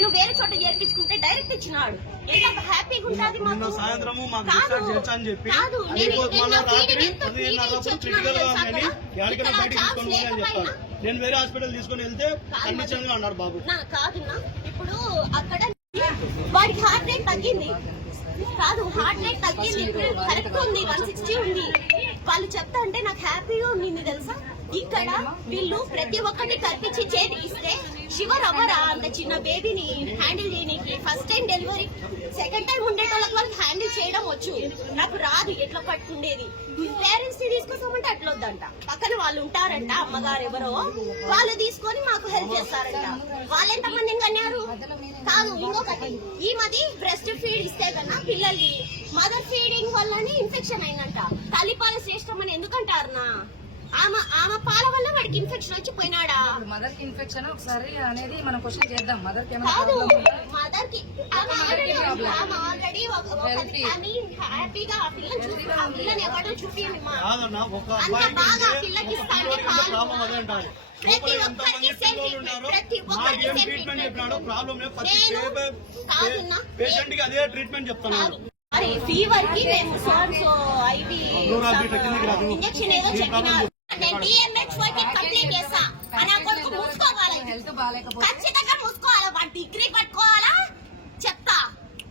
నేను వేరే చోట చేర్పించుకుంటే డైరెక్ట్ ఇచ్చినాడు. ఎంత హ్యాపీగా ఉంటుంది నిన్న మాకు. సాయంత్రము మాకు కాదు. డిశ్చార్జ్ చేయొచ్చు అని చెప్పి కాదు, అది నేను- మళ్ళీ రాత్రి క్రిటికల్గా ఉందని ఎక్కడికైనా బయటకు అని వేరే హాస్పిటల్ తీసుకొని వెళ్తే కండిషన్గా అన్నాడు బాబు. నా ఇప్పుడు అక్కడ వాడికి హార్ట్ రేట్ తగ్గింది. కాదు హార్ట్ రేట్ తగ్గింది. కరెక్ట్ ఉంది వన్ సిక్స్టీ ఉంది. వాళ్ళు చెప్తా అంటే నాకు హ్యాపీగా ఉంది తెలుసా? ఇక్కడ వీళ్ళు ప్రతి ఒక్కటి కల్పించి చేతి ఇస్తే శివర్ అవ్వరా అంత చిన్న బేబీని హ్యాండిల్ చేయడానికి first time delivery second time ఉండే వాళ్ళకి వాళ్ళకి హ్యాండిల్ చేయడం వచ్చు. నాకు రాదు ఎట్లా పట్టుకుండేది పేరెంట్స్ని తీసుకొస్తామంటే అట్లా వద్దంట పక్కన వాళ్ళు ఉంటారంట అమ్మగారు ఎవరో వాళ్ళు తీసుకొని మాకు హెల్ప్ చేస్తారంట. వాళ్ళు ఎంత మందిని కన్నారు? కాదు ఇంకొకటి. ఈ మది బ్రెస్ట్ ఫీడ్ ఇస్తే కన్నా పిల్లల్ని మదర్ ఫీడింగ్ వల్లనే ఇన్ఫెక్షన్ అయిందంట. తల్లిపాల శ్రేష్టం అని ఎందుకంటారునా ఆమె ఆమె పాల వల్ల వాడికి ఇన్ఫెక్షన్ వచ్చి పోయినాడా? మదర్కి ఇన్ఫెక్షన్ ఒకసారి అనేది మనం క్వశ్చన్ చేద్దాం. మదర్కి కాదు కి ఆమె ఆల్రెడీ ఆమె ఆల్రెడీ హ్యాపీగా ఆ పిల్లని చూసి ఆ పిల్లని ఎవరు మా. అంత బాగా పిల్లకి ప్రతి ఒక్కరికి ప్రతి ఒక్కరికి ట్రీట్మెంట్ చెప్పినాడో ప్రాబ్లం. పేషెంట్కి అదే ట్రీట్మెంట్ చెప్తున్నాడు. ఫీవర్కి మేము సార్ సో ఐవి. ఇంజక్షన్ ఏదో చెప్పినారు. నేను డిఎంహెచ్కి కంప్లీట్ చేస్తా. అని ఆ కొడుకు మూసుకోవాలి. ఖచ్చితంగా డిగ్రీ పట్టుకోవాలా? చెప్తా.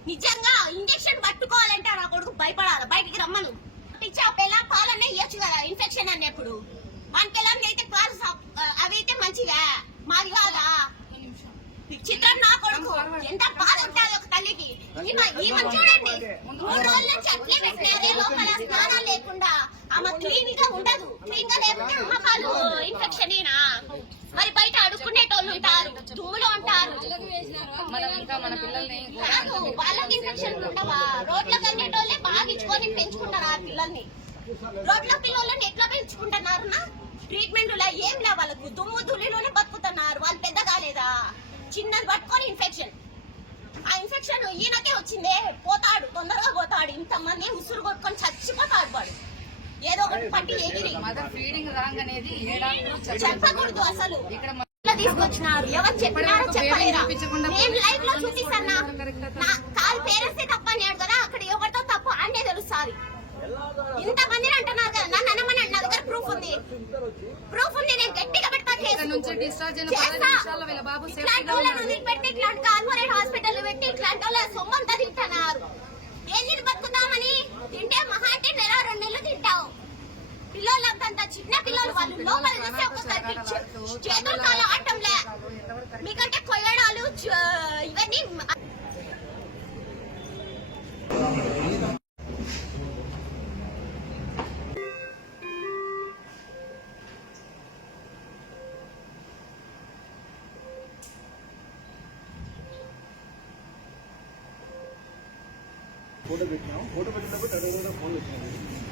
నిజంగా ఇంజక్షన్ పట్టుకోవాలంటే నా కొడుకు భయపడాలి. బయటికి రమ్మను. ఇచ్చి ఆ పిల్ల పాలనే ఇవ్వచ్చు కదా ఇన్ఫెక్షన్ అన్నప్పుడు. మనకెలా అయితే పాలు అవి అయితే మంచిగా. మాది కాదా? చిత్రం నా కొడుకు. ఎంత బాధ ఉంటుంది ఒక తల్లికి. ఈమె చూడండి. మూడు రోజుల నుంచి అట్లే లోపల లేకుండా. ఆమె క్లీన్గా ఉండదు. క్లీన్గా లేకపోతే అమ్మ పాలు ఇన్ఫెక్షన్ మరి బయట అడుక్కునేటోళ్ళు ఉంటారు. దుమ్ములో ఉంటారు. కాదు వాళ్ళకి ఇన్ఫెక్షన్ ఉండవా? రోడ్లకు వెళ్ళేటోళ్ళే బాగా ఇచ్చుకొని పెంచుకుంటారు ఆ పిల్లల్ని. రోడ్ల పిల్లలని ఎట్లా పెంచుకుంటున్నారు ట్రీట్మెంట్ ఏం లే వాళ్ళకు? దుమ్ము ధూళిలోనే బతుకుతున్నారు. వాళ్ళు పెద్ద కాలేదా? చిన్నది పట్టుకొని ఇన్ఫెక్షన్ ఆ ఇన్ఫెక్షన్ ఈయనకే వచ్చిందే. పోతాడు తొందరగా పోతాడు. ఇంతమంది ఉసురు కొట్టుకొని చచ్చిపోతాడు వాడు. పట్టి ఎగిరి చెప్పకూడదు అసలు. ఇక్కడ మ- ఇట్లా తీసుకొచ్చినారు. ఎవరు చెప్పినారో చెప్పలేరా చూపించకుండా నేను లైవ్లో చూపిస్తానా? నా కాదు పేరెంట్స్ తప్ప అన్నాడు కదా అక్కడ ఎవరితో తప్పు అన్నే తెలుస్తుంది అంటున్నారు కదా నన్ను అనమని నా దగ్గర ప్రూఫ్ ఉంది. ప్రూఫ్ ఉంది. నేను గట్టిగా ఇట్లాంటి సేఫ్టీగా వాళ్ళని ఉన్నాడు వదిలిపెట్టి ఇట్లాంటి కార్పొరేట్ హాస్పిటల్ పెట్టి ఇట్లాంటి వాళ్ళ సొమ్మంతా పిల్లలంతా చిన్న పిల్లలు వాళ్ళు లోపల చూస్తే ఒక్కొక్కరికి చేతులు ఆటంలే మీకంటే కొయ్యడాలు ఇవన్నీ ఫోటో పెట్టినాం. ఫోటో పెట్టినప్పుడు ఫోన్ వచ్చింది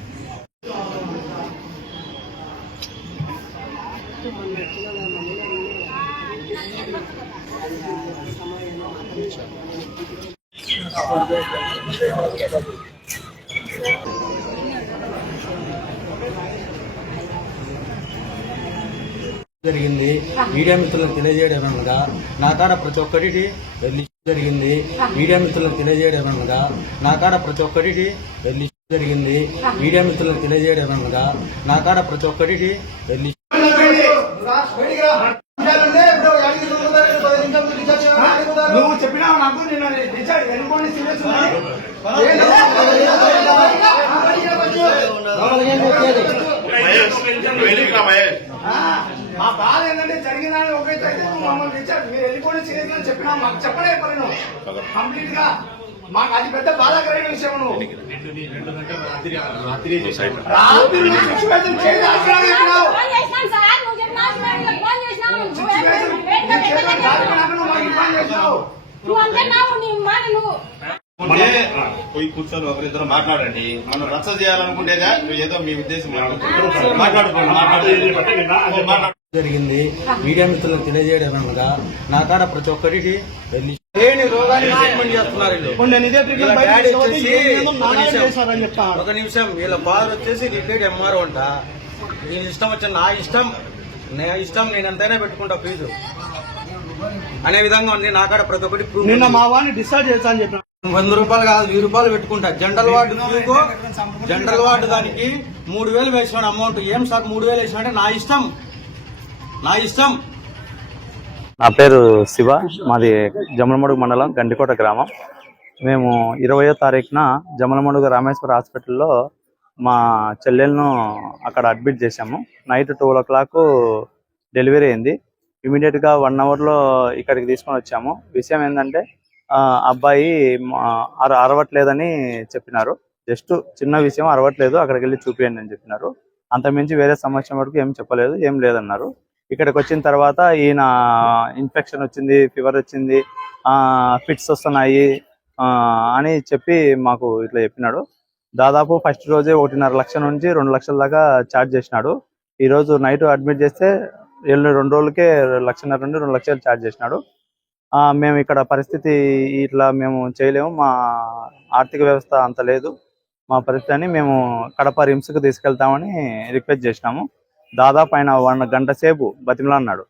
జరిగింది. మీడియా మిత్రులకు తెలియజేయడం అనగా నా కాడ ప్రతి ఒక్కరికి వెళ్ళి జరిగింది. మీడియా మిత్రులకు తెలియజేయడం అనగా నా కాడ ప్రతి ఒక్కరికి వెళ్ళి జరిగింది. మీడియా మిత్రులకు తెలియజేయడం అనగా నా కాడ ప్రతి ఒక్కరికి వెళ్ళి నువ్వు చెప్పినావు నాకు నిన్న రిచార్జ్ ఎన్నుకోండి సీరియస్ మా బాధ ఏంటంటే జరిగిందని ఒకైతే అయితే మమ్మల్ని రిచార్జ్ మీరు వెళ్ళిపోయిన సీరియస్ అని చెప్పినా మాకు చెప్పలే పని నువ్వు కంప్లీట్గా మాకు అది పెద్ద బాధాకరమైన విషయం పోయి కూర్చొని ఒకరిద్దరు మాట్లాడండి మనం రచ్చ చేయాలనుకుంటేగా ఏదో మీ ఉద్దేశం మాట్లాడుకోండి మాట్లాడుకోండి జరిగింది. మీడియా మిత్రులకు తెలియజేయడం అనగా నా కాడ ప్రతి ఒక్కరికి నేను ఒక నానా నిమిషం, వీళ్ళ ఫాదర్ వచ్చేసి రిటైర్డ్ ఎంఆర్ఓ అంట. నీ ఇష్టం వచ్చిన నా ఇష్టం నా ఇష్టం నేను ఎంతైనా పెట్టుకుంటా ఫీజు అనే విధంగా ఉంది నా కాడ ప్రతి ఒక్కటి నిన్న. మా వాడిని డిశ్చార్జ్ చేస్తా అని చెప్పిన. వంద రూపాయలు కాదు వెయ్యి రూపాయలు పెట్టుకుంటా. జనరల్ వార్డు జనరల్ వార్డు దానికి మూడు వేలు వేసినాడు అమౌంట్. ఏం సార్ మూడు వేలు వేసినాడంటే నా ఇష్టం. నా ఇష్టం. నా పేరు శివ మాది జమలమడుగు మండలం గండికోట గ్రామం. మేము ఇరవయో తారీఖున జమలమడుగు రామేశ్వర హాస్పిటల్లో మా చెల్లెలను అక్కడ అడ్మిట్ చేశాము. Night twelve o'clock delivery అయింది. ఇమీడియట్గా వన్ అవర్లో ఇక్కడికి తీసుకొని వచ్చాము. విషయం ఏంటంటే అబ్బాయి అర- అరవట్లేదని చెప్పినారు. జస్ట్ చిన్న విషయం అరవట్లేదు అక్కడికి వెళ్ళి చూపియండి అని చెప్పినారు. అంతమించి వేరే సమస్య వరకు ఏం చెప్పలేదు ఏం లేదన్నారు. ఇక్కడికి వచ్చిన తర్వాత ఈయన ఇన్ఫెక్షన్ వచ్చింది ఫీవర్ వచ్చింది ఆ ఫిట్స్ వస్తున్నాయి ఆ, అని చెప్పి మాకు ఇట్లా చెప్పినాడు. దాదాపు ఫస్ట్ రోజే ఒకటిన్నర లక్ష నుంచి రెండు లక్షల దాకా ఛార్జ్ చేసినాడు. ఈ రోజు నైట్ అడ్మిట్ చేస్తే ఎల్లు రెండు రోజులకే లక్షన్నర నుండి రెండు లక్షలు ఛార్జ్ చేసినాడు. ఆ, మేము ఇక్కడ పరిస్థితి ఇట్లా మేము చేయలేము. మా ఆర్థిక వ్యవస్థ అంత లేదు. మా పరిస్థితి అని మేము కడప రిమ్స్కి తీసుకెళ్తామని రిక్వెస్ట్ చేసినాము. దాదాపు ఆయన వన్ గంట సేపు బతిమలన్నాడు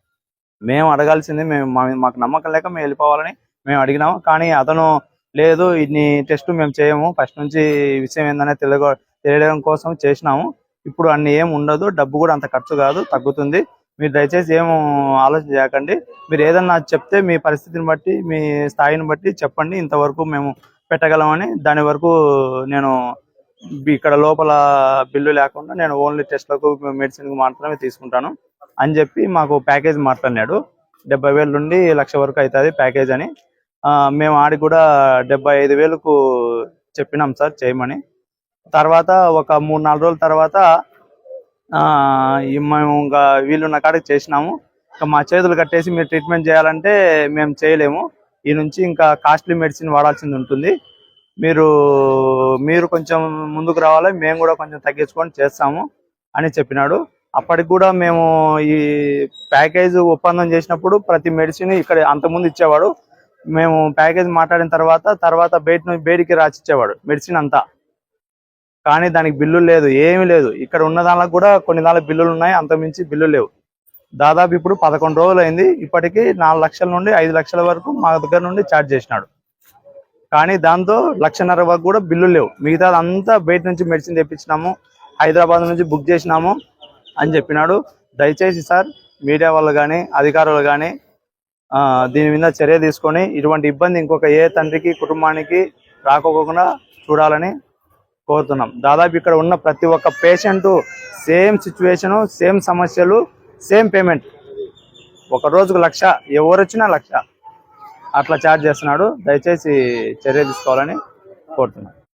మేము అడగాల్సింది మేము మా- మాకు నమ్మకం లేక మేము వెళ్ళిపోవాలని మేము అడిగినాము. కానీ అతను లేదు ఇన్ని టెస్ట్ మేము చేయము. ఫస్ట్ నుంచి విషయం ఏందనే తెలియ తెలియడం కోసం చేసినాము. ఇప్పుడు అన్ని ఏం ఉండదు డబ్బు కూడా అంత ఖర్చు కాదు తగ్గుతుంది. మీరు దయచేసి ఏం ఆలోచన చేయకండి. మీరు ఏదన్నా చెప్తే మీ పరిస్థితిని బట్టి మీ స్థాయిని బట్టి చెప్పండి. ఇంతవరకు మేము పెట్టగలమని దాని వరకు నేను ఇక్కడ లోపల బిల్లు లేకుండా నేను ఓన్లీ టెస్ట్లకు మెడిసిన్ మాత్రమే తీసుకుంటాను అని చెప్పి మాకు ప్యాకేజ్ మాట్లాడినాడు. డెబ్బై వేల నుండి లక్ష వరకు అవుతుంది ప్యాకేజ్ అని. మేము ఆడికి కూడా డెబ్బై ఐదు వేలకు చెప్పినాం సార్ చేయమని. తర్వాత ఒక మూడు నాలుగు రోజుల తర్వాత మేము ఇంకా వీళ్ళున్న కాడికి చేసినాము. ఇంకా మా చేతులు కట్టేసి మీరు ట్రీట్మెంట్ చేయాలంటే మేము చేయలేము. ఈ నుంచి ఇంకా కాస్ట్లీ మెడిసిన్ వాడాల్సింది ఉంటుంది. మీరు మీరు కొంచెం ముందుకు రావాలి మేము కూడా కొంచెం తగ్గించుకొని చేస్తాము అని చెప్పినాడు. అప్పటికి కూడా మేము ఈ ప్యాకేజ్ ఒప్పందం చేసినప్పుడు ప్రతి మెడిసిన్ ఇక్కడ అంతకుముందు ఇచ్చేవాడు. మేము ప్యాకేజ్ మాట్లాడిన తర్వాత తర్వాత బయట బయటికి రాసిచ్చేవాడు మెడిసిన్ అంతా. కానీ దానికి బిల్లు లేదు ఏమీ లేదు. ఇక్కడ ఉన్న దానిలో కూడా కొన్ని దానిలో బిల్లులు ఉన్నాయి అంతమించి బిల్లు లేవు. దాదాపు ఇప్పుడు పదకొండు రోజులు అయింది ఇప్పటికి నాలుగు లక్షల నుండి ఐదు లక్షల వరకు మా దగ్గర నుండి ఛార్జ్ చేసినాడు. కానీ దాంతో లక్షన్నర వరకు కూడా బిల్లు లేవు. మిగతా అంతా బయట నుంచి మెడిసిన్ తెప్పించినాము హైదరాబాద్ నుంచి బుక్ చేసినాము అని చెప్పినాడు. దయచేసి సార్ మీడియా వాళ్ళు కానీ అధికారులు కానీ దీని మీద చర్య తీసుకొని ఇటువంటి ఇబ్బంది ఇంకొక ఏ తండ్రికి కుటుంబానికి రాకోకుండా చూడాలని కోరుతున్నాం. దాదాపు ఇక్కడ ఉన్న ప్రతి ఒక్క పేషెంట్ సేమ్ సిచ్యువేషను సేమ్ సమస్యలు సేమ్ పేమెంట్ ఒక రోజుకు లక్ష ఎవరు వచ్చినా లక్ష. అట్లా ఛార్జ్ చేస్తున్నాడు. దయచేసి చర్య తీసుకోవాలని కోరుతున్నాను.